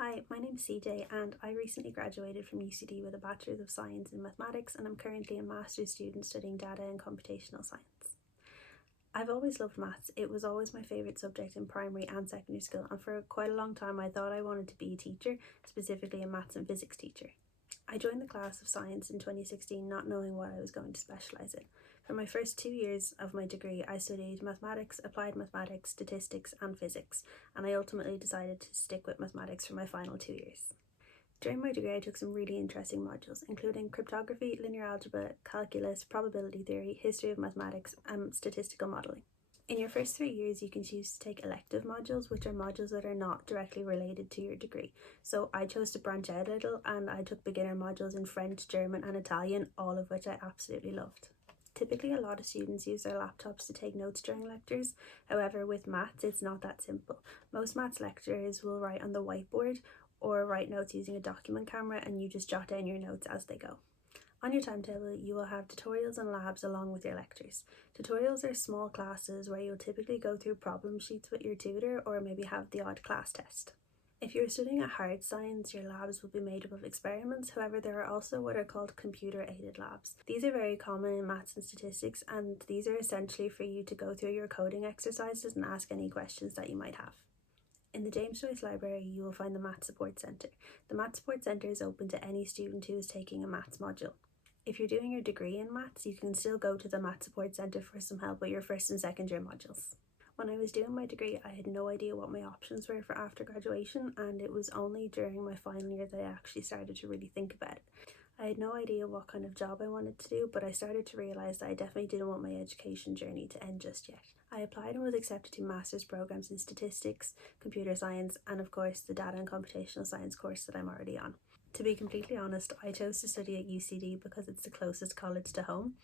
Hi, my name is CJ and I recently graduated from UCD with a Bachelor's of Science in Mathematics, and I'm currently a Master's student studying data and computational science. I've always loved maths. It was always my favourite subject in primary and secondary school, and for quite a long time I thought I wanted to be a teacher, specifically a maths and physics teacher. I joined the class of science in 2016 not knowing what I was going to specialise in. For my first 2 years of my degree, I studied mathematics, applied mathematics, statistics and physics, and I ultimately decided to stick with mathematics for my final 2 years. During my degree I took some really interesting modules, including cryptography, linear algebra, calculus, probability theory, history of mathematics and statistical modelling. In your first 3 years you can choose to take elective modules, which are modules that are not directly related to your degree. So I chose to branch out a little and I took beginner modules in French, German and Italian, all of which I absolutely loved. Typically a lot of students use their laptops to take notes during lectures. However, with maths it's not that simple. Most maths lecturers will write on the whiteboard or write notes using a document camera, and you just jot down your notes as they go. On your timetable, you will have tutorials and labs along with your lectures. Tutorials are small classes where you'll typically go through problem sheets with your tutor or maybe have the odd class test. If you're studying a hard science, your labs will be made up of experiments. However, there are also what are called computer-aided labs. These are very common in maths and statistics, and these are essentially for you to go through your coding exercises and ask any questions that you might have. In the James Joyce Library, you will find the Maths Support Centre. The Maths Support Centre is open to any student who is taking a maths module. If you're doing your degree in maths, you can still go to the Maths Support Centre for some help with your first and second year modules. When I was doing my degree, I had no idea what my options were for after graduation, and it was only during my final year that I actually started to really think about it. I had no idea what kind of job I wanted to do, but I started to realise that I definitely didn't want my education journey to end just yet. I applied and was accepted to master's programs in statistics, computer science, and of course the data and computational science course that I'm already on. To be completely honest, I chose to study at UCD because it's the closest college to home,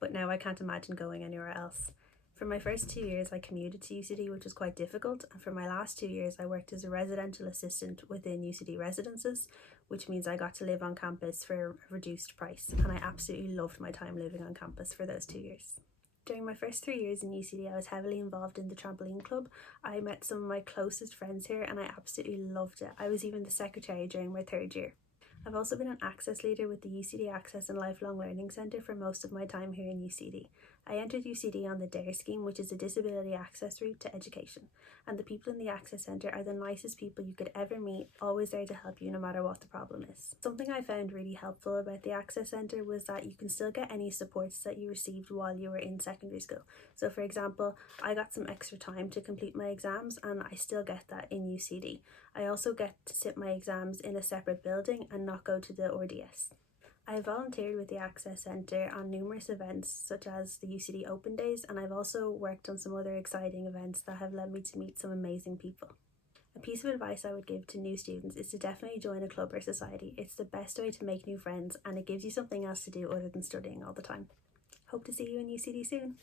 but now I can't imagine going anywhere else. For my first 2 years I commuted to UCD, which was quite difficult, and for my last 2 years I worked as a residential assistant within UCD residences, which means I got to live on campus for a reduced price, and I absolutely loved my time living on campus for those 2 years. During my first 3 years in UCD I was heavily involved in the trampoline club. I met some of my closest friends here and I absolutely loved it. I was even the secretary during my 3rd year. I've also been an access leader with the UCD Access and Lifelong Learning Centre for most of my time here in UCD. I entered UCD on the DARE scheme, which is a disability access route to education, and the people in the Access Centre are the nicest people you could ever meet, always there to help you no matter what the problem is. Something I found really helpful about the Access Centre was that you can still get any supports that you received while you were in secondary school. So for example, I got some extra time to complete my exams and I still get that in UCD. I also get to sit my exams in a separate building and not go to the RDS. I volunteered with the Access Centre on numerous events such as the UCD Open Days, and I've also worked on some other exciting events that have led me to meet some amazing people. A piece of advice I would give to new students is to definitely join a club or society. It's the best way to make new friends and it gives you something else to do other than studying all the time. Hope to see you in UCD soon.